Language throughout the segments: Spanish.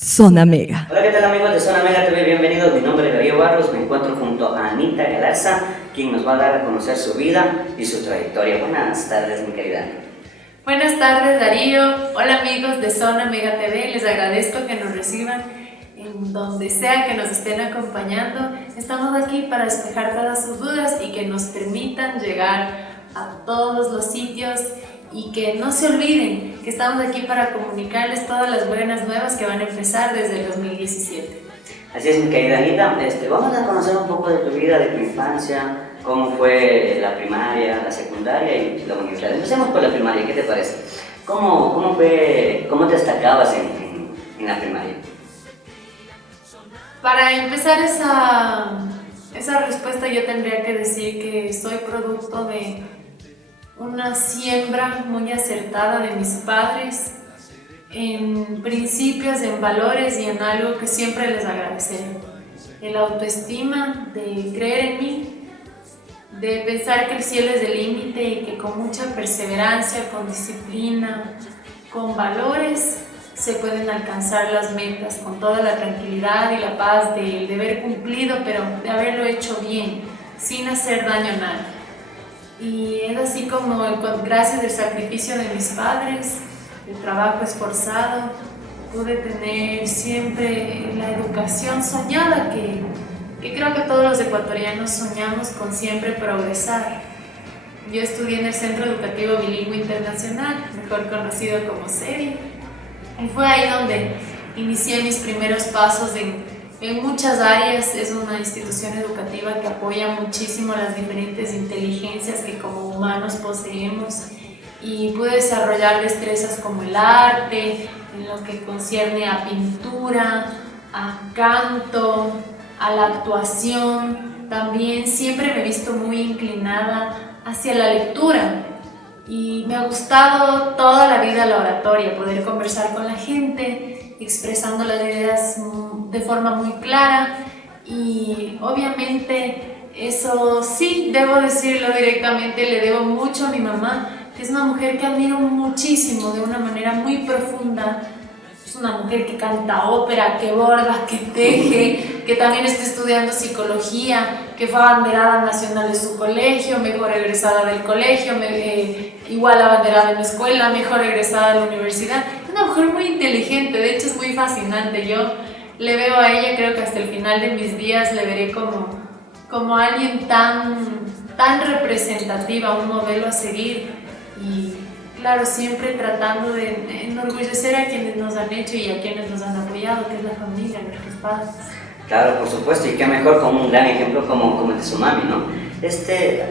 Zona Mega. Hola, ¿qué tal amigos de Zona Mega TV? Bienvenidos, mi nombre es Darío Barros, me encuentro junto a Anita Galarza, quien nos va a dar a conocer su vida y su trayectoria. Buenas tardes, mi querida. Buenas tardes, Darío. Hola amigos de Zona Mega TV, les agradezco que nos reciban en donde sea que nos estén acompañando. Estamos aquí para despejar todas sus dudas y que nos permitan llegar a todos los sitios y que no se olviden que estamos aquí para comunicarles todas las buenas nuevas que van a empezar desde el 2017. Así es, mi querida Anita, vamos a conocer un poco de tu vida, de tu infancia, cómo fue la primaria, la secundaria y la universidad. Empecemos por la primaria, ¿qué te parece? ¿Cómo te destacabas en la primaria? Para empezar esa respuesta yo tendría que decir que soy producto de una siembra muy acertada de mis padres en principios, en valores y en algo que siempre les agradeceré. El autoestima, de creer en mí, de pensar que el cielo es el límite y que con mucha perseverancia, con disciplina, con valores, se pueden alcanzar las metas con toda la tranquilidad y la paz de haber cumplido, pero de haberlo hecho bien, sin hacer daño a nadie. Y es así como, gracias al sacrificio de mis padres, el trabajo esforzado, pude tener siempre la educación soñada que creo que todos los ecuatorianos soñamos con siempre progresar. Yo estudié en el Centro Educativo Bilingüe Internacional, mejor conocido como CEBI, y fue ahí donde inicié mis primeros pasos en muchas áreas. Es una institución educativa que apoya muchísimo las diferentes inteligencias que como humanos poseemos y pude desarrollar destrezas como el arte, en lo que concierne a pintura, a canto, a la actuación. También siempre me he visto muy inclinada hacia la lectura y me ha gustado toda la vida la oratoria, poder conversar con la gente, expresando las ideas de forma muy clara. Y obviamente eso sí, debo decirlo directamente, le debo mucho a mi mamá, que es una mujer que admiro muchísimo de una manera muy profunda. Es una mujer que canta ópera, que borda, que teje, que también está estudiando psicología, que fue abanderada nacional de su colegio, mejor egresada del colegio, igual abanderada en la escuela, mejor egresada de la universidad. Es una mujer muy inteligente, de hecho es muy fascinante. Yo le veo a ella, creo que hasta el final de mis días le veré como alguien tan representativa, un modelo a seguir. Y claro, siempre tratando de enorgullecer a quienes nos han hecho y a quienes nos han apoyado, que es la familia, nuestros padres. Claro, por supuesto, y qué mejor como un gran ejemplo como el de su mami, ¿no? Usted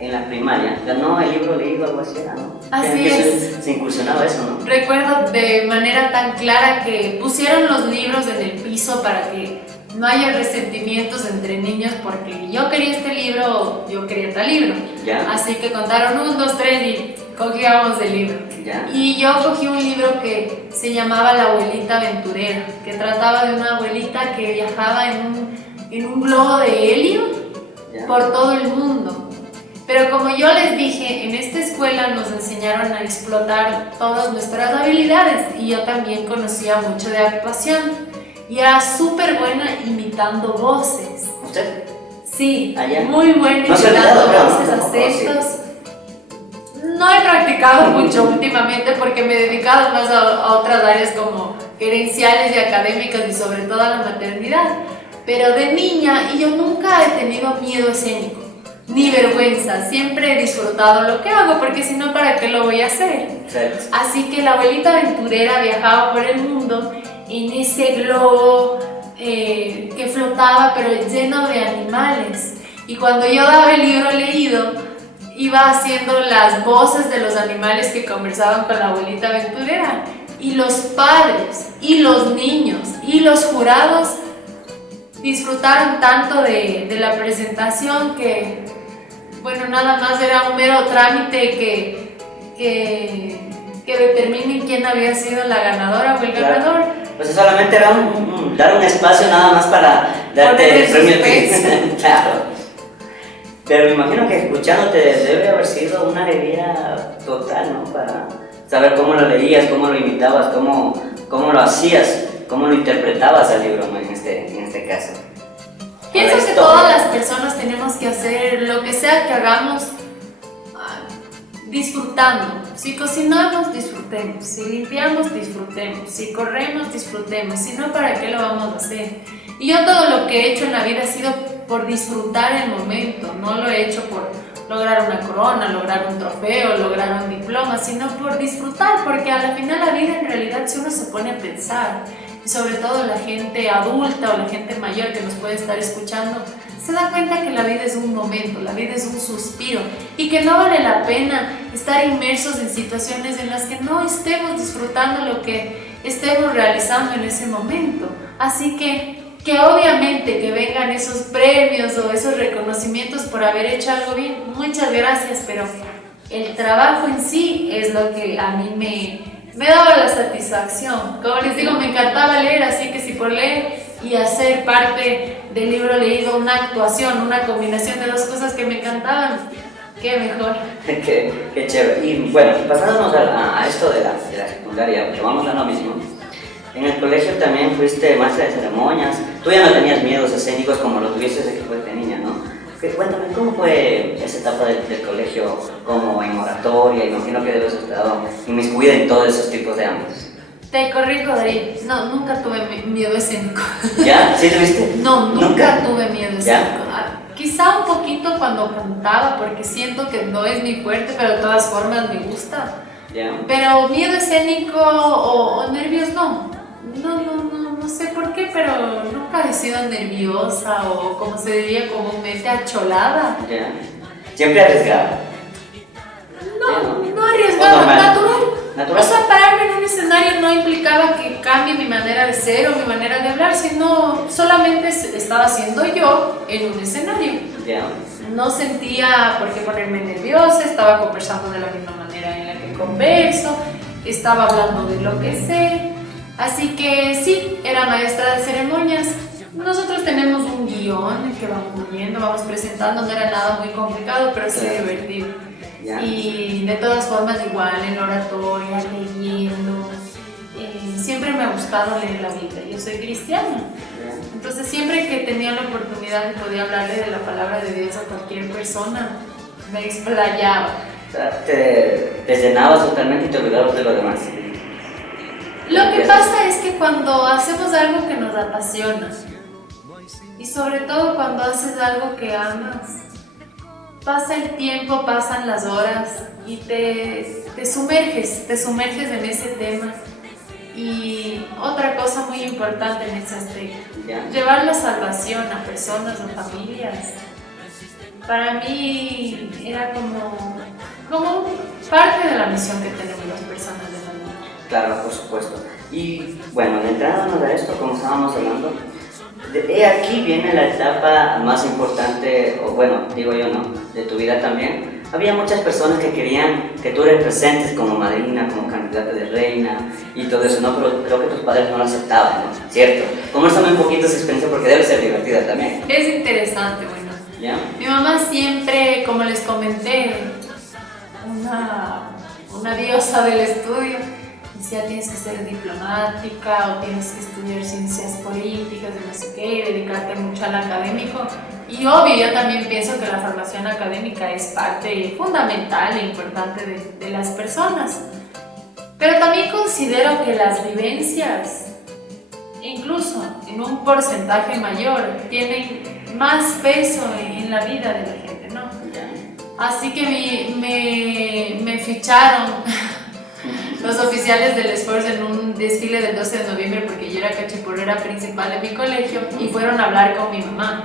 en la primaria ganó el libro leído, algo así, ¿no? Así es. Se incursionaba eso, ¿no? Recuerdo de manera tan clara que pusieron los libros en el piso para que no haya resentimientos entre niños porque yo quería este libro, yo quería tal libro. ¿Ya? Así que contaron 1, 2, 3 y cogíamos el libro. ¿Ya? Y yo cogí un libro que se llamaba La abuelita aventurera, que trataba de una abuelita que viajaba en un globo de helio. ¿Ya? Por todo el mundo. Pero como yo les dije, en esta escuela nos enseñaron a explotar todas nuestras habilidades y yo también conocía mucho de actuación y era súper buena imitando voces. ¿Usted? Sí, ¿Allá? muy buena ¿No se ha imitando olvidado, voces, no? acentos. No he practicado mucho últimamente porque me he dedicado más a otras áreas como gerenciales y académicas y sobre todo a la maternidad. Pero de niña, y yo nunca he tenido miedo escénico, ni vergüenza, siempre he disfrutado lo que hago, porque si no, ¿para qué lo voy a hacer? Sí. Así que la abuelita aventurera viajaba por el mundo en ese globo que flotaba, pero lleno de animales. Y cuando yo daba el libro leído, iba haciendo las voces de los animales que conversaban con la abuelita aventurera. Y los padres, y los niños, y los jurados disfrutaron tanto de la presentación que, bueno, nada más era un mero trámite que determinen quién había sido la ganadora o el ganador. Pues solamente era dar un espacio nada más para darte el premio. Claro. Pero me imagino que escuchándote debe haber sido una alegría total, ¿no? Para saber cómo lo leías, cómo lo imitabas, cómo cómo lo hacías, cómo lo interpretabas al libro, ¿no? en este caso. Pienso que todas las personas tenemos que hacer lo que sea que hagamos disfrutando. Si cocinamos, disfrutemos. Si limpiamos, disfrutemos. Si corremos, disfrutemos. Si no, ¿para qué lo vamos a hacer? Y yo todo lo que he hecho en la vida ha sido por disfrutar el momento. No lo he hecho por lograr una corona, lograr un trofeo, lograr un diploma, sino por disfrutar, porque a la final la vida en realidad, si uno se pone a pensar, y sobre todo la gente adulta o la gente mayor que nos puede estar escuchando, se da cuenta que la vida es un momento, la vida es un suspiro y que no vale la pena estar inmersos en situaciones en las que no estemos disfrutando lo que estemos realizando en ese momento. Así que obviamente que vengan esos premios o esos reconocimientos por haber hecho algo bien, muchas gracias, pero el trabajo en sí es lo que a mí me daba la satisfacción. Como les digo, me encantaba leer, así que si por leer y hacer parte del libro leído una actuación, una combinación de dos cosas que me encantaban, qué mejor. Qué chévere. Y bueno, pasándonos a esto de la secundaria, que vamos a lo mismo. En el colegio también fuiste maestra de ceremonias. Tú ya no tenías miedos escénicos como lo tuviste desde que fuiste niña, ¿no? Cuéntame, ¿cómo fue esa etapa del colegio como en oratoria? Imagino que debes haber estado inmiscuida en todos esos tipos de ámbitos. Te corrijo, David. No, nunca tuve miedo escénico. ¿Ya? ¿Sí tuviste? No, nunca tuve miedo escénico. ¿Ya? Quizá un poquito cuando cantaba, porque siento que no es mi fuerte, pero de todas formas me gusta. ¿Ya? Pero miedo escénico o nervios no. No sé por qué, pero nunca he sido nerviosa o, como se diría comúnmente, acholada. ¿Ya? Siempre arriesgada. No arriesgada, natural. O sea, pararme en un escenario no implicaba que cambie mi manera de ser o mi manera de hablar, sino solamente estaba siendo yo en un escenario. ¿Ya? No sentía por qué ponerme nerviosa, estaba conversando de la misma manera en la que converso, estaba hablando de lo que sé. Así que sí, era maestra de ceremonias. Nosotros tenemos un guión que vamos viendo, vamos presentando, no era nada muy complicado, pero sí divertido. ¿Ya? Y de todas formas igual en oratoria, leyendo, siempre me ha gustado leer la Biblia. Yo soy cristiana, entonces siempre que tenía la oportunidad de poder hablarle de la palabra de Dios a cualquier persona, me explayaba. O sea, te llenabas totalmente y te olvidabas de lo demás. Lo que pasa es que cuando hacemos algo que nos apasiona, y sobre todo cuando haces algo que amas, pasa el tiempo, pasan las horas y te sumerges en ese tema. Y otra cosa muy importante en ese aspecto, llevar la salvación a personas o familias, para mí era como parte de la misión que tenemos las personas de la vida. Claro, por supuesto. Y bueno, entrándonos a esto, como estábamos hablando, aquí viene la etapa más importante, o bueno, digo yo, ¿no?, de tu vida también. Había muchas personas que querían que tú representes como madrina, como candidata de reina y todo eso, ¿no? Pero creo que tus padres no lo aceptaban, ¿no? ¿Cierto? Convérsame un poquito esa experiencia porque debe ser divertida también. Es interesante, bueno. ¿Ya? Mi mamá siempre, como les comenté, una diosa del estudio, decía tienes que ser diplomática o tienes que estudiar ciencias políticas y no sé qué, y dedicarte mucho al académico. Y obvio, yo también pienso que la formación académica es parte fundamental e importante de las personas. Pero también considero que las vivencias, incluso en un porcentaje mayor, tienen más peso en la vida de la gente, ¿no? Así que me ficharon los oficiales del esfuerzo en un desfile del 12 de noviembre porque yo era cachiporrera principal de mi colegio y fueron a hablar con mi mamá.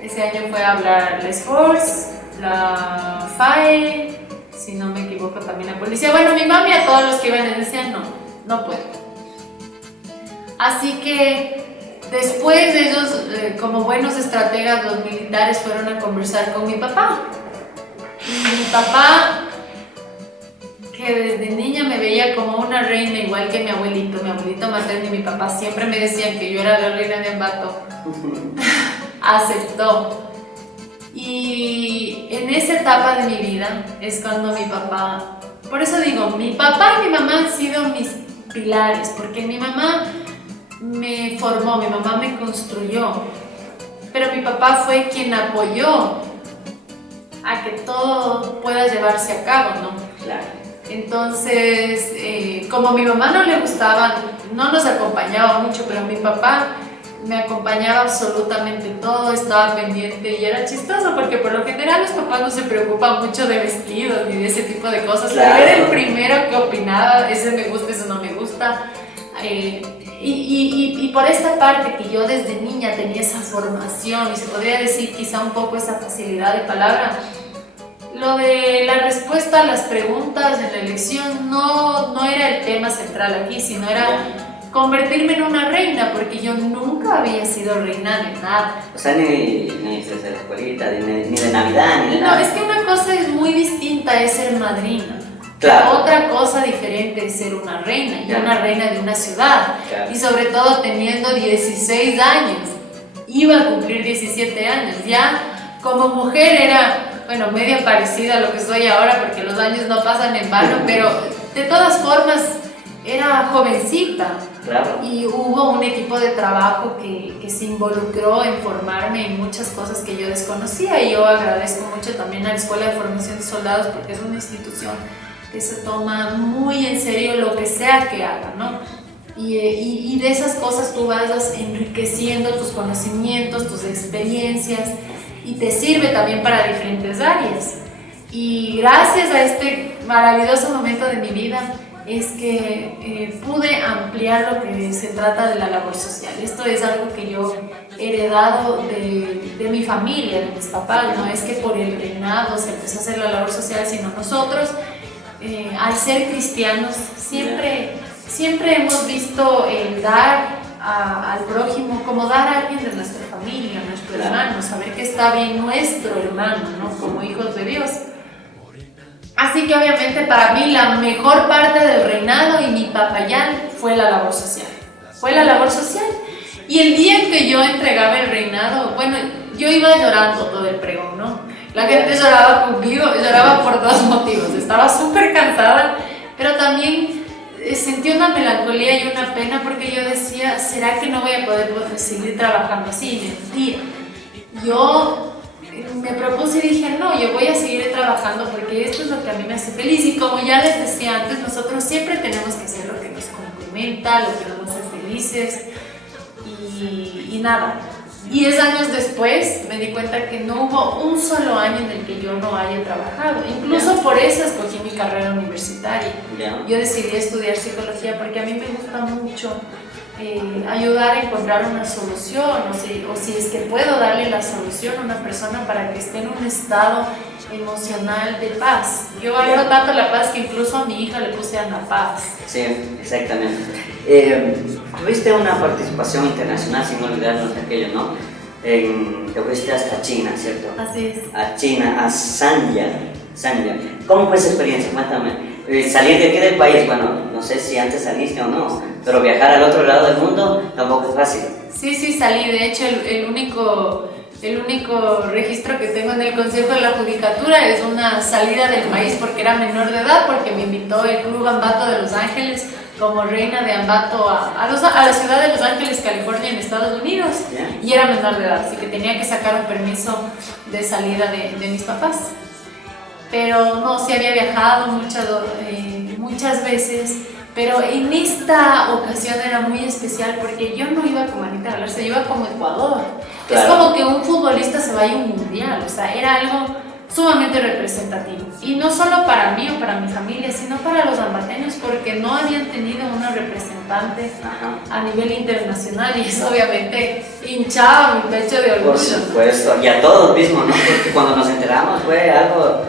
Ese año fue a hablar la esfuerzo, la FAE, si no me equivoco también la policía. Bueno, mi mami a todos los que iban les decían no puedo. Así que después de ellos, como buenos estrategas, los militares fueron a conversar con mi papá. Y mi papá, que desde niña me veía como una reina, igual que mi abuelito materno y mi papá siempre me decían que yo era la reina de Ambato, aceptó. Y en esa etapa de mi vida es cuando mi papá, por eso digo, mi papá y mi mamá han sido mis pilares, porque mi mamá me formó, mi mamá me construyó, pero mi papá fue quien apoyó a que todo pueda llevarse a cabo, ¿no? Claro. Entonces, como a mi mamá no le gustaba, no nos acompañaba mucho, pero mi papá me acompañaba absolutamente todo, estaba pendiente y era chistoso porque por lo general los papás no se preocupan mucho de vestidos ni de ese tipo de cosas, Claro. pero era el primero que opinaba, ese me gusta, ese no me gusta. Y por esta parte que yo desde niña tenía esa formación y se podría decir quizá un poco esa facilidad de palabra, lo de la respuesta a las preguntas en la elección no era el tema central aquí, sino era convertirme en una reina, porque yo nunca había sido reina de nada. O sea, ni desde la escuelita, ni de Navidad, ni No, nada. es que una cosa es muy distinta, es ser madrina. Claro. Otra cosa diferente es ser una reina, y Claro. una reina de una ciudad. Claro. Y sobre todo teniendo 16 años. Iba a cumplir 17 años. Ya como mujer era, bueno, media parecida a lo que soy ahora, porque los años no pasan en vano, pero de todas formas era jovencita. Claro. Y hubo un equipo de trabajo que se involucró en formarme en muchas cosas que yo desconocía, y yo agradezco mucho también a la Escuela de Formación de Soldados, porque es una institución que se toma muy en serio lo que sea que haga, ¿no? Y de esas cosas tú vas enriqueciendo tus conocimientos, tus experiencias, y te sirve también para diferentes áreas. Y gracias a este maravilloso momento de mi vida es que pude ampliar lo que se trata de la labor social. Esto es algo que yo he heredado de mi familia, de mis papás. No es que por el reinado se empezó a hacer la labor social, sino nosotros, al ser cristianos, siempre hemos visto el dar al prójimo como dar a alguien de nuestra familia, nuestro hermano, saber que está bien nuestro hermano, ¿no? Como hijos de Dios. Así que obviamente para mí la mejor parte del reinado y mi papayán fue la labor social. Fue la labor social. Y el día en que yo entregaba el reinado, bueno, yo iba llorando todo el pregón, ¿no? La gente lloraba conmigo, lloraba por dos motivos. Estaba súper cansada, pero también sentí una melancolía y una pena porque yo decía, ¿será que no voy a poder seguir trabajando así? Mentira. Yo me propuse y dije, no, yo voy a seguir trabajando porque esto es lo que a mí me hace feliz. Y como ya les decía antes, nosotros siempre tenemos que hacer lo que nos complementa, lo que nos hace felices y nada. 10 años después me di cuenta que no hubo un solo año en el que yo no haya trabajado. Incluso por eso escogí mi carrera universitaria. Yo decidí estudiar psicología porque a mí me gusta mucho ayudar a encontrar una solución, o si es que puedo darle la solución a una persona para que esté en un estado emocional de paz. Yo valoro tanto la paz que incluso a mi hija le puse Ana Paz. Sí, exactamente. Tuviste una participación internacional, sin olvidarnos de aquello, ¿no? Te fuiste hasta China, ¿cierto? Así es. A China, a Sanya. ¿Cómo fue esa experiencia? Cuéntame. Salir de aquí del país, bueno, no sé si antes saliste o no, pero viajar al otro lado del mundo tampoco es fácil. Sí, salí. De hecho, el único registro que tengo en el Consejo de la Judicatura es una salida del país porque era menor de edad, porque me invitó el Club Ambato de Los Ángeles como reina de Ambato a la ciudad de Los Ángeles, California, en Estados Unidos, y era menor de edad, así que tenía que sacar un permiso de salida de mis papás. Pero no, sí había viajado muchas veces, pero en esta ocasión era muy especial porque yo no iba como Anita Galarza, yo iba como Ecuador. Claro. Es como que un futbolista se vaya a un mundial, o sea, era algo sumamente representativo. Y no solo para mí o para mi familia, sino para los ambateños, porque no habían tenido una representante a nivel internacional, y eso obviamente hinchaba mi pecho de orgullo. Por supuesto, y a todos mismos, ¿no? Porque cuando nos enteramos fue algo,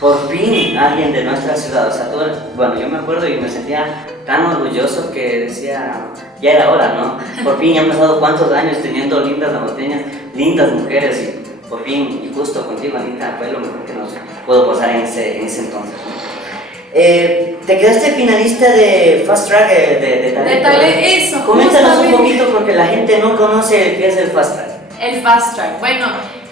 por fin alguien de nuestra ciudad, o sea, bueno, yo me acuerdo y me sentía tan orgulloso que decía, ya era hora, ¿no? Por fin, ya han pasado cuántos años teniendo lindas ambateñas, lindas mujeres, y por fin, y justo contigo, Anita, fue lo mejor que nos pudo pasar en ese entonces, ¿no? Te quedaste finalista de Fast Track de talento. Eso. Coméntanos un poquito porque la gente no conoce qué es el Fast Track. El Fast Track, bueno,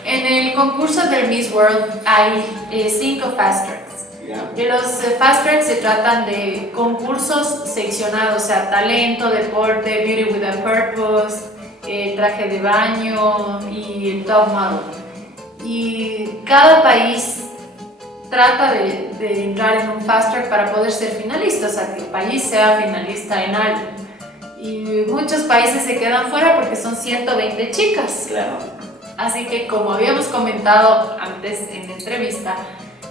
en el concurso del Miss World hay 5 Fast Tracks. Ya. Y los fast track se tratan de concursos seccionados, o sea, talento, deporte, beauty with a purpose, traje de baño y top model. Y cada país trata de entrar en un fast track para poder ser finalista, o sea, que el país sea finalista en algo. Y muchos países se quedan fuera porque son 120 chicas. Claro. Así que, como habíamos comentado antes en la entrevista,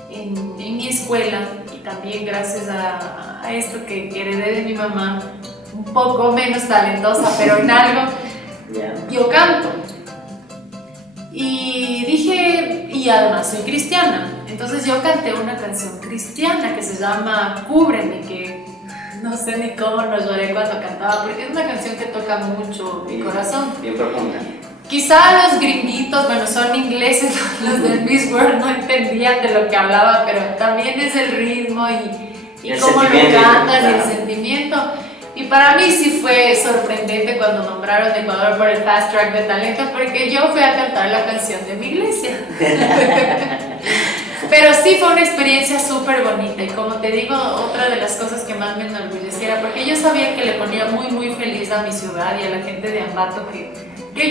en mi escuela, y también gracias a esto que heredé de mi mamá, un poco menos talentosa, pero en algo, Ya. yo canto. Y dije, y además soy cristiana, entonces yo canté una canción cristiana que se llama Cúbreme, que no sé ni cómo no lloré cuando cantaba, porque es una canción que toca mucho mi corazón. Bien profunda. Quizá los gringuitos, bueno, son ingleses, los del Miss World no entendían de lo que hablaba, pero también es el ritmo y cómo lo cantas y el sentimiento. Y para mí sí fue sorprendente cuando nombraron a Ecuador por el Fast Track de Talento, porque yo fui a cantar la canción de mi iglesia. Pero sí fue una experiencia súper bonita y, como te digo, otra de las cosas que más me enorgullecía, porque yo sabía que le ponía muy muy feliz a mi ciudad y a la gente de Ambato que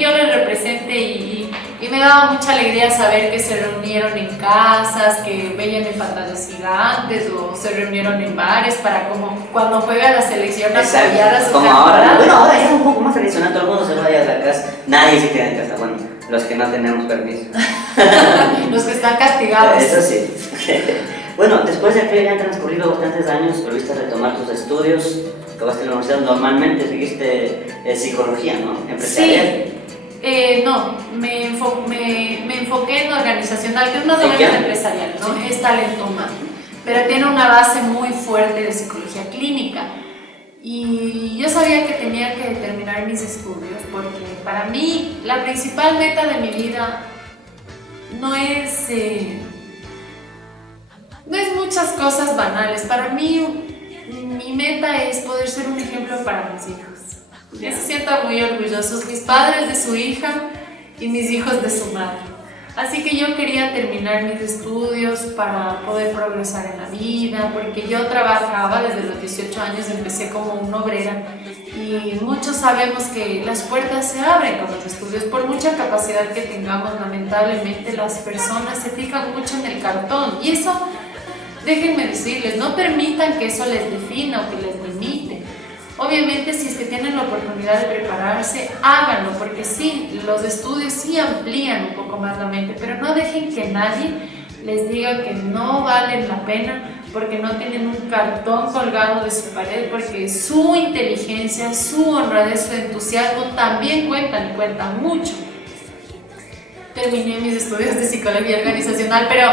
yo les represente, y me daba mucha alegría saber que se reunieron en casas, que veían en pantallas gigantes o se reunieron en bares para, como cuando juega la selección, apoyar a su como candidata. ahora, bueno, ahora ya es un poco más tradicional, todo el mundo se va a ir a la casa, nadie se queda en casa, bueno, los que no tenemos permiso. Los que están castigados. Eso sí. Bueno, después de que ya han transcurrido bastantes años, volviste a retomar tus estudios, acabaste en la universidad, normalmente seguiste psicología, ¿no? Empresarial. Sí, no, me enfoqué en organizacional, que es más o menos empresarial, ¿no? Es talento humano, pero tiene una base muy fuerte de psicología clínica. Y yo sabía que tenía que terminar mis estudios, porque para mí la principal meta de mi vida no es muchas cosas banales. Para mí mi meta es poder ser un ejemplo para mis hijos. Que se sientan muy orgullosos mis padres de su hija y mis hijos de su madre. Así que yo quería terminar mis estudios para poder progresar en la vida, porque yo trabajaba desde los 18 años, empecé como una obrera, y muchos sabemos que las puertas se abren con los estudios. Por mucha capacidad que tengamos, lamentablemente las personas se fijan mucho en el cartón, y eso, déjenme decirles, no permitan que eso les defina o que les limite. Obviamente, si es que tienen la oportunidad de prepararse, háganlo, porque sí, los estudios sí amplían un poco más la mente, pero no dejen que nadie les diga que no valen la pena porque no tienen un cartón colgado de su pared, porque su inteligencia, su honradez, su entusiasmo también cuentan, y cuentan mucho. Terminé mis estudios de psicología organizacional, pero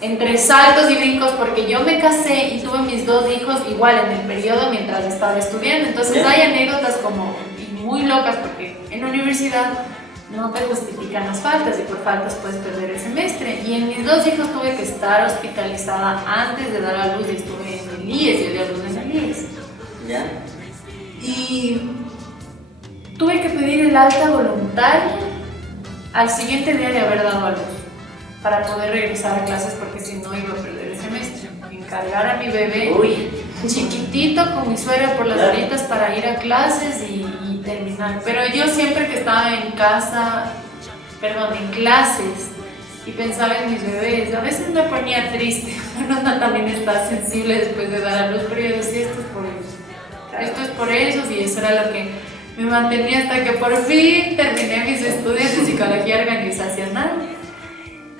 entre saltos y brincos, porque yo me casé y tuve mis 2 hijos igual en el periodo mientras estaba estudiando. Entonces hay anécdotas como muy locas, porque en la universidad no te justifican las faltas, y por faltas puedes perder el semestre. Y en mis 2 hijos tuve que estar hospitalizada antes de dar a luz, y estuve en el IES, y di a luz en el IES. ¿Ya? Y tuve que pedir el alta voluntaria al siguiente día de haber dado a luz, para poder regresar a clases, porque si no iba a perder el semestre. Encargar a mi bebé chiquitito con mi suegra por las horitas para ir a clases y terminar. Pero yo siempre que estaba en clases y pensaba en mis bebés, a veces me ponía triste. Uno también está sensible después de dar a luz, pero yo decía, esto es por ellos. Esto es por ellos, y eso era lo que me mantenía hasta que por fin terminé mis estudios de psicología organizacional.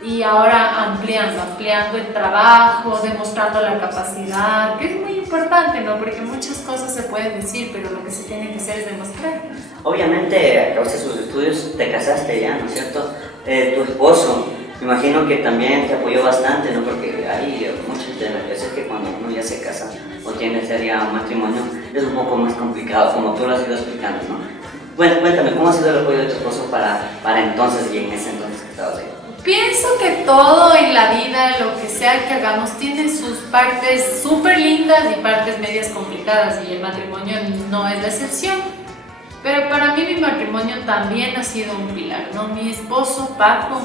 Y ahora ampliando el trabajo, demostrando la capacidad, que es muy importante, ¿no? Porque muchas cosas se pueden decir, pero lo que se tiene que hacer es demostrar. Obviamente, acabaste sus estudios, te casaste ya, ¿no es cierto? Tu esposo, me imagino que también te apoyó bastante, ¿no? Porque hay muchas veces que cuando uno ya se casa o tiene sería un matrimonio, es un poco más complicado, como tú lo has ido explicando, ¿no? Bueno, cuéntame, ¿cómo ha sido el apoyo de tu esposo para entonces y en ese entonces que estabas ahí? Pienso que todo en la vida, lo que sea que hagamos, tiene sus partes súper lindas y partes medias complicadas, y el matrimonio no es la excepción. Pero para mí mi matrimonio también ha sido un pilar, ¿no? Mi esposo Paco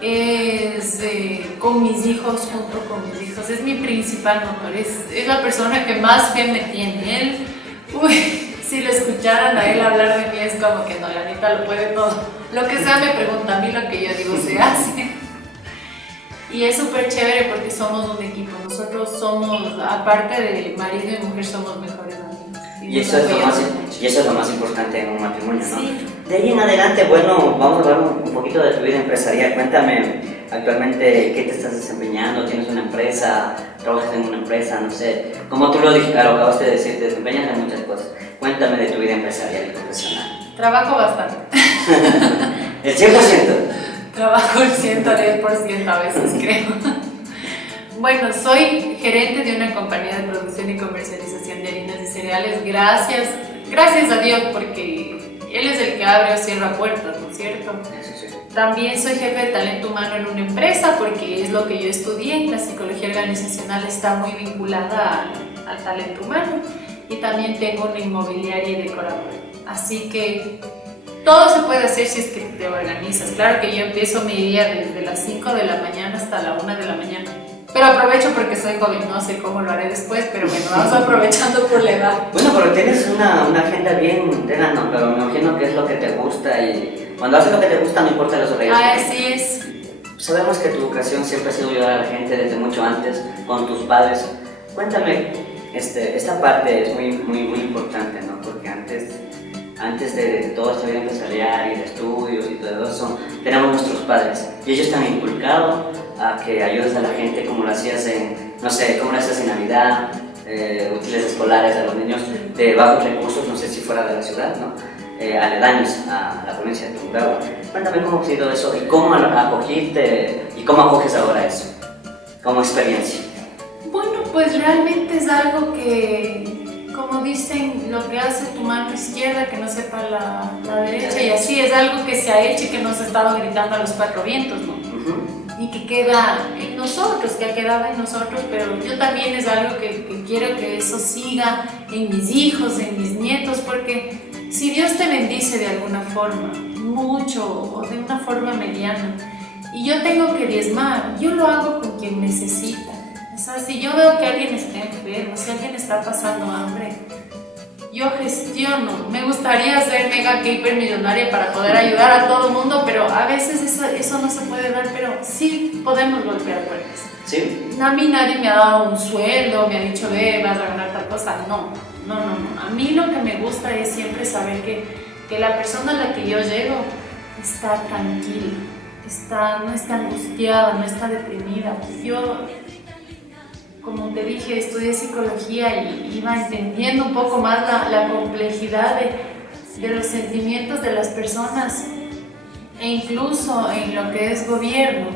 es con mis hijos, junto con mis hijos. Es mi principal motor, es la persona que más fe me tiene. Él, uy, si lo escucharan a él hablar de mí es como que no, la neta lo puede todo. Lo que sea me pregunta, a mí lo que yo digo se hace. Y es súper chévere porque somos un equipo. Nosotros somos, aparte de marido y mujer, somos mejores amigos. Y eso es lo más importante en un matrimonio, ¿no? Sí. De ahí en adelante, bueno, vamos a hablar un poquito de tu vida empresarial. Cuéntame actualmente qué te estás desempeñando, tienes una empresa, trabajas en una empresa, no sé. Como tú lo acabaste de decir, te desempeñas en muchas cosas. Cuéntame de tu vida empresarial y profesional. Trabajo bastante. ¿El 100%? Trabajo el 110% a veces, creo. Bueno, soy gerente de una compañía de producción y comercialización de harinas y cereales. Gracias a Dios, porque Él es el que abre o cierra puertas, ¿no es cierto? Sí. También soy jefe de talento humano en una empresa, porque es lo que yo estudié. La psicología organizacional está muy vinculada al talento humano. Y también tengo una inmobiliaria y decoradora. Así que todo se puede hacer si es que te organizas. Claro que yo empiezo mi día desde las 5 de la mañana hasta la 1 de la mañana. Pero aprovecho porque soy joven, no sé cómo lo haré después, pero bueno, vamos aprovechando por la edad. Bueno, pero tienes una agenda bien entera, ¿no? Pero me imagino que es lo que te gusta y cuando haces lo que te gusta no importa los horarios. Así es. Sabemos que tu vocación siempre ha sido ayudar a la gente desde mucho antes, con tus padres. Cuéntame, esta parte es muy importante, ¿no? Porque antes de toda esta vida empresarial y de estudios y todo eso, tenemos nuestros padres y ellos te han inculcado a que ayudes a la gente como lo hacías como lo hacías en Navidad, útiles escolares a los niños de bajos recursos, no sé si fuera de la ciudad, ¿no? Aledaños a la provincia de Tungurahua. Cuéntame cómo ha sido eso y cómo acogiste y cómo acoges ahora eso como experiencia. Bueno, pues realmente es algo que, como dicen, lo que hace tu mano izquierda que no sepa la derecha, y así es algo que se ha hecho y que nos ha estado gritando a los cuatro vientos, ¿no? Y que queda en nosotros, que ha quedado en nosotros, pero yo también es algo que quiero que eso siga en mis hijos, en mis nietos, porque si Dios te bendice de alguna forma, mucho o de una forma mediana, y yo tengo que diezmar, yo lo hago con quien necesita. O sea, si yo veo que alguien está enfermo, si alguien está pasando hambre, yo gestiono. Me gustaría ser mega que hipermillonaria para poder ayudar a todo el mundo, pero a veces eso no se puede dar, pero sí podemos golpear puertas. ¿Sí? A mí nadie me ha dado un sueldo, me ha dicho, vas a ganar tal cosa. No. A mí lo que me gusta es siempre saber que la persona a la que yo llego está tranquila, no está angustiada, no está deprimida. Yo, como te dije, estudié psicología y iba entendiendo un poco más la complejidad de los sentimientos de las personas, e incluso en lo que es gobierno.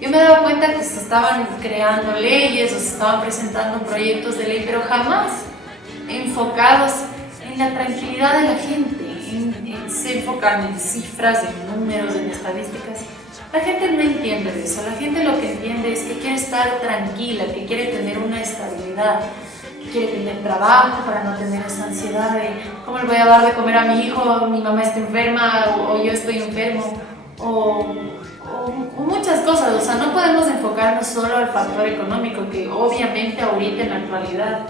Yo me daba cuenta que se estaban creando leyes o se estaban presentando proyectos de ley, pero jamás enfocados en la tranquilidad de la gente, se enfocan en cifras, en números, en estadísticas. La gente no entiende de eso. La gente lo que entiende es que quiere estar tranquila, que quiere tener una estabilidad, que quiere tener trabajo para no tener esa ansiedad de cómo le voy a dar de comer a mi hijo, mi mamá está enferma o yo estoy enfermo, o muchas cosas. O sea, no podemos enfocarnos solo al factor económico, que obviamente ahorita en la actualidad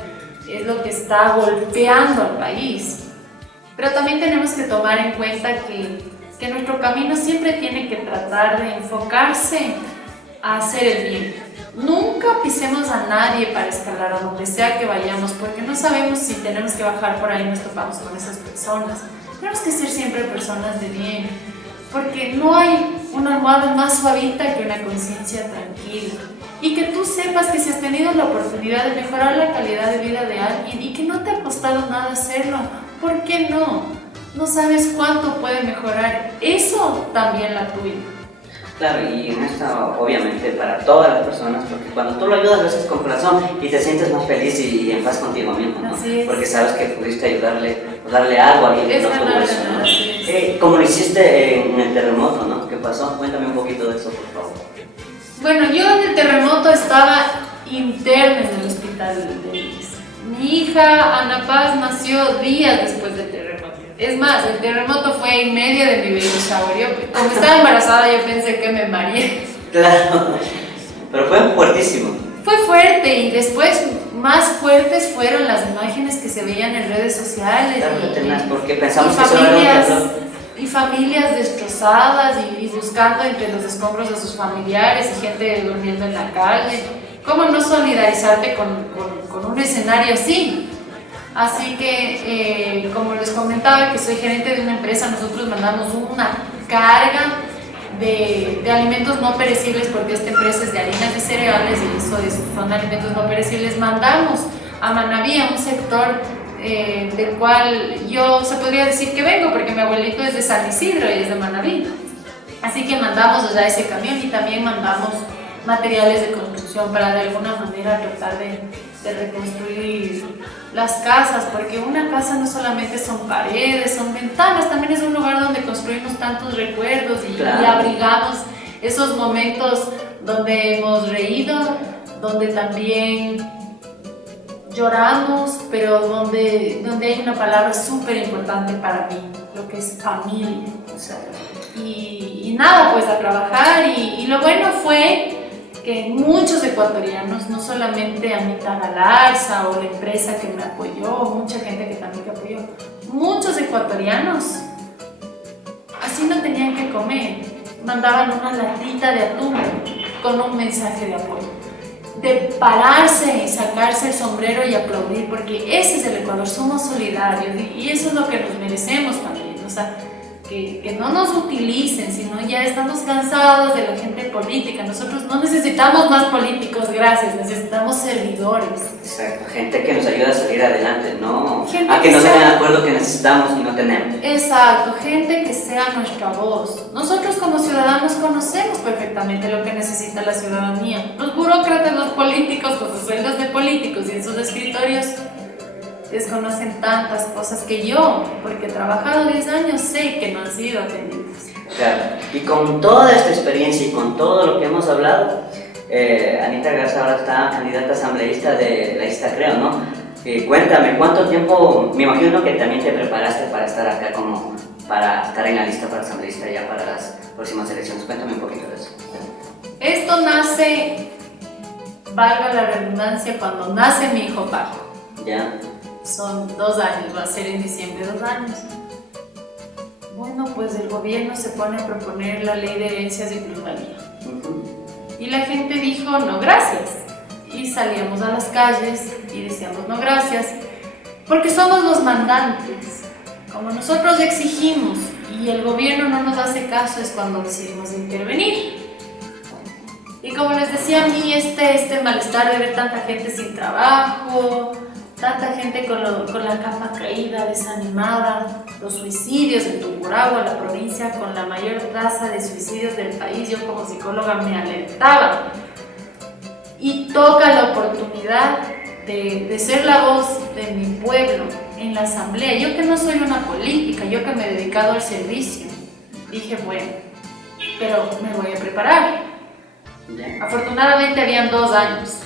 es lo que está golpeando al país. Pero también tenemos que tomar en cuenta que nuestro camino siempre tiene que tratar de enfocarse a hacer el bien. Nunca pisemos a nadie para escalar a donde sea que vayamos, porque no sabemos si tenemos que bajar por ahí y nos topamos con esas personas. Tenemos que ser siempre personas de bien, porque no hay una almohada más suavita que una conciencia tranquila. Y que tú sepas que si has tenido la oportunidad de mejorar la calidad de vida de alguien y que no te ha costado nada hacerlo, ¿por qué no? No sabes cuánto puede mejorar eso también la tuya. Claro, y en esto obviamente para todas las personas, porque cuando tú lo ayudas lo haces con corazón y te sientes más feliz y en paz contigo mismo, ¿no? Así es. Porque sabes que pudiste ayudarle, o darle algo a alguien que no tuvo eso, ¿no? Como lo hiciste en el terremoto, ¿no? ¿Qué pasó? Cuéntame un poquito de eso, por favor. Bueno, yo en el terremoto estaba interna en el hospital de Iris. Mi hija Ana Paz nació días después del terremoto. Es más, el terremoto fue en medio de mi baby shower. Como estaba embarazada, yo pensé que me mareé. Claro, pero fue fuertísimo. Fue fuerte y después más fuertes fueron las imágenes que se veían en redes sociales. Claro, porque pensamos que eso era un terror. Y familias destrozadas y buscando entre los escombros de sus familiares y gente durmiendo en la calle. ¿Cómo no solidarizarte con un escenario así? Así que, como les comentaba, que soy gerente de una empresa, nosotros mandamos una carga de alimentos no perecibles, porque esta empresa es de harinas y cereales y eso son alimentos no perecibles. Mandamos a Manabí, a un sector del cual yo se podría decir que vengo, porque mi abuelito es de San Isidro y es de Manabí. Así que mandamos allá ese camión y también mandamos materiales de construcción para de alguna manera tratar de reconstruir las casas, porque una casa no solamente son paredes, son ventanas, también es un lugar donde construimos tantos recuerdos y abrigamos esos momentos donde hemos reído, donde también lloramos, pero donde hay una palabra súper importante para mí, lo que es familia. Y nada, pues a trabajar y lo bueno fue que muchos ecuatorianos, no solamente Anita Galarza o la empresa que me apoyó, mucha gente que también me apoyó, muchos ecuatorianos así no tenían que comer, mandaban una latita de atún con un mensaje de apoyo, de pararse y sacarse el sombrero y aplaudir, porque ese es el Ecuador, somos solidarios y eso es lo que nos merecemos también, o sea, que no nos utilicen, sino ya estamos cansados de la gente política. Nosotros no necesitamos más políticos, gracias, necesitamos servidores. Exacto, gente que nos ayuda a salir adelante, no a que no se den de acuerdo que necesitamos y no tenemos. Exacto, gente que sea nuestra voz. Nosotros como ciudadanos conocemos perfectamente lo que necesita la ciudadanía. Los burócratas, los políticos, con sus sueldos de políticos y en sus escritorios, desconocen tantas cosas que yo, porque he trabajado 10 años, sé que no han sido atendidas. Claro, y con toda esta experiencia y con todo lo que hemos hablado, Anita Garza ahora está candidata asambleísta de la lista Creo, ¿no? Cuéntame, ¿cuánto tiempo, me imagino que también te preparaste para estar acá para estar en la lista para asambleísta ya para las próximas elecciones? Cuéntame un poquito de eso. Esto nace, valga la redundancia, cuando nace mi hijo Paco. Ya. Son 2 años, va a ser en diciembre 2 años. Bueno, pues el gobierno se pone a proponer la ley de herencias y plusvalía. Y la gente dijo, no, gracias. Y salíamos a las calles y decíamos, no, gracias. Porque somos los mandantes. Como nosotros exigimos y el gobierno no nos hace caso, es cuando decidimos intervenir. Y como les decía a mí, este malestar de ver tanta gente sin trabajo, tanta gente con la capa caída, desanimada, los suicidios en Tungurahua, la provincia con la mayor tasa de suicidios del país, yo como psicóloga me alertaba. Y toca la oportunidad de ser la voz de mi pueblo en la asamblea. Yo que no soy una política, yo que me he dedicado al servicio, dije, bueno, pero me voy a preparar. Afortunadamente habían 2 años.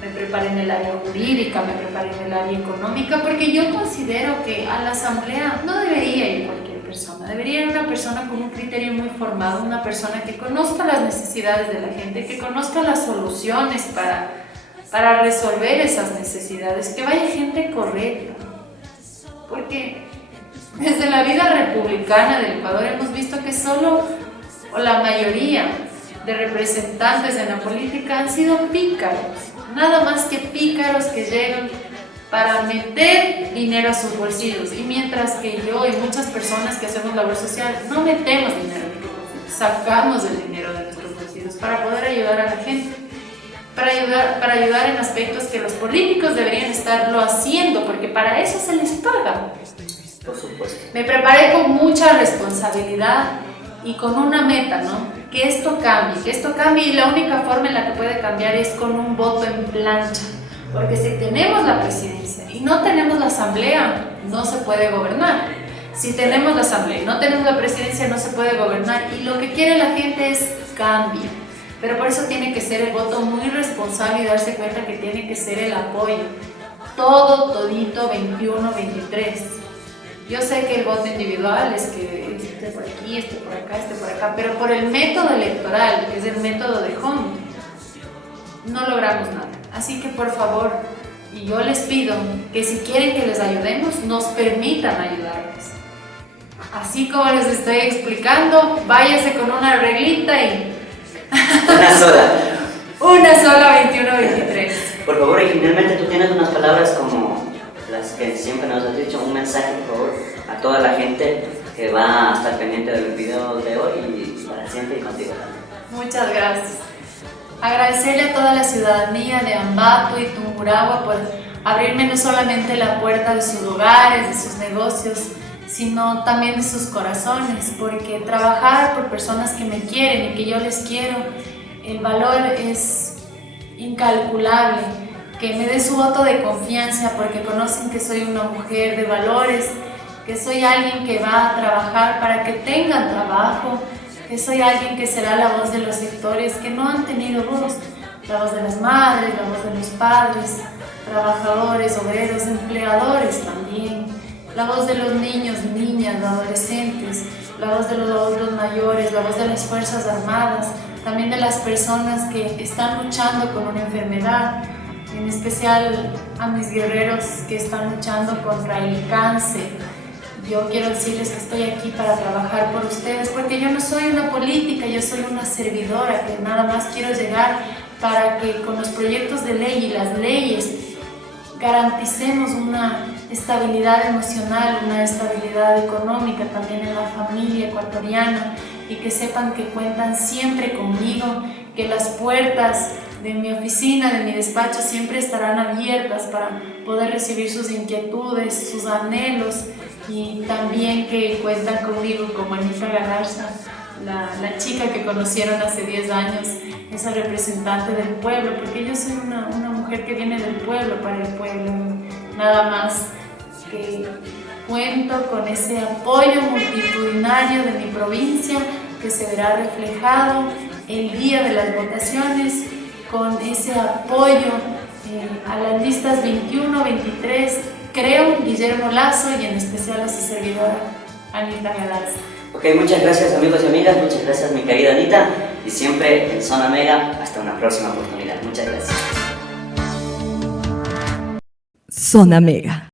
Me preparé en el área jurídica, me preparé en el área económica, porque yo considero que a la asamblea no debería ir cualquier persona, debería ir una persona con un criterio muy formado, una persona que conozca las necesidades de la gente, que conozca las soluciones para resolver esas necesidades, que vaya gente correcta, porque desde la vida republicana del Ecuador hemos visto que solo, o la mayoría de representantes en la política han sido pícaros, nada más que pícaros que llegan para meter dinero a sus bolsillos, y mientras que yo y muchas personas que hacemos labor social no metemos dinero en nuestros bolsillos, sacamos el dinero de nuestros bolsillos para poder ayudar a la gente, para ayudar en aspectos que los políticos deberían estarlo haciendo, porque para eso se les paga. Por supuesto. Me preparé con mucha responsabilidad y con una meta, ¿no? Que esto cambie, y la única forma en la que puede cambiar es con un voto en plancha, porque si tenemos la presidencia y no tenemos la asamblea, no se puede gobernar. Si tenemos la asamblea y no tenemos la presidencia, no se puede gobernar, y lo que quiere la gente es cambio, pero por eso tiene que ser el voto muy responsable y darse cuenta que tiene que ser el apoyo, todito, 21, 23. Yo sé que el voto individual es que esté por aquí, esté por acá, esté por acá, pero por el método electoral, que es el método de Home, no logramos nada. Así que por favor, y yo les pido que si quieren que les ayudemos, nos permitan ayudarles. Así como les estoy explicando, váyase con una reglita y... Una sola. Una sola 21-23. Por favor, y finalmente tú tienes unas palabras como las que siempre nos has dicho, un mensaje, por favor, a toda la gente que va a estar pendiente del video de hoy y para siempre y contigo también. Muchas gracias. Agradecerle a toda la ciudadanía de Ambato y Tungurahua por abrirme no solamente la puerta de sus hogares, de sus negocios, sino también de sus corazones, porque trabajar por personas que me quieren y que yo les quiero, el valor es incalculable. Que me dé su voto de confianza porque conocen que soy una mujer de valores, que soy alguien que va a trabajar para que tengan trabajo, que soy alguien que será la voz de los sectores que no han tenido voz, la voz de las madres, la voz de los padres, trabajadores, obreros, empleadores también, la voz de los niños, niñas, adolescentes, la voz de los adultos mayores, la voz de las Fuerzas Armadas, también de las personas que están luchando con una enfermedad, en especial a mis guerreros que están luchando contra el cáncer. Yo quiero decirles que estoy aquí para trabajar por ustedes, porque yo no soy una política, yo soy una servidora que nada más quiero llegar para que con los proyectos de ley y las leyes garanticemos una estabilidad emocional, una estabilidad económica también en la familia ecuatoriana y que sepan que cuentan siempre conmigo, que las puertas de mi oficina, de mi despacho siempre estarán abiertas para poder recibir sus inquietudes, sus anhelos y también que cuentan conmigo como Anita Galarza, la chica que conocieron hace 10 años, esa representante del pueblo, porque yo soy una mujer que viene del pueblo para el pueblo, nada más que cuento con ese apoyo multitudinario de mi provincia que se verá reflejado el día de las votaciones, con ese apoyo a las listas 21, 23, creo, Guillermo Lazo y en especial a su servidora, Anita Galarza. Ok, muchas gracias amigos y amigas, muchas gracias mi querida Anita y siempre en Zona Mega, hasta una próxima oportunidad. Muchas gracias. Zona Mega.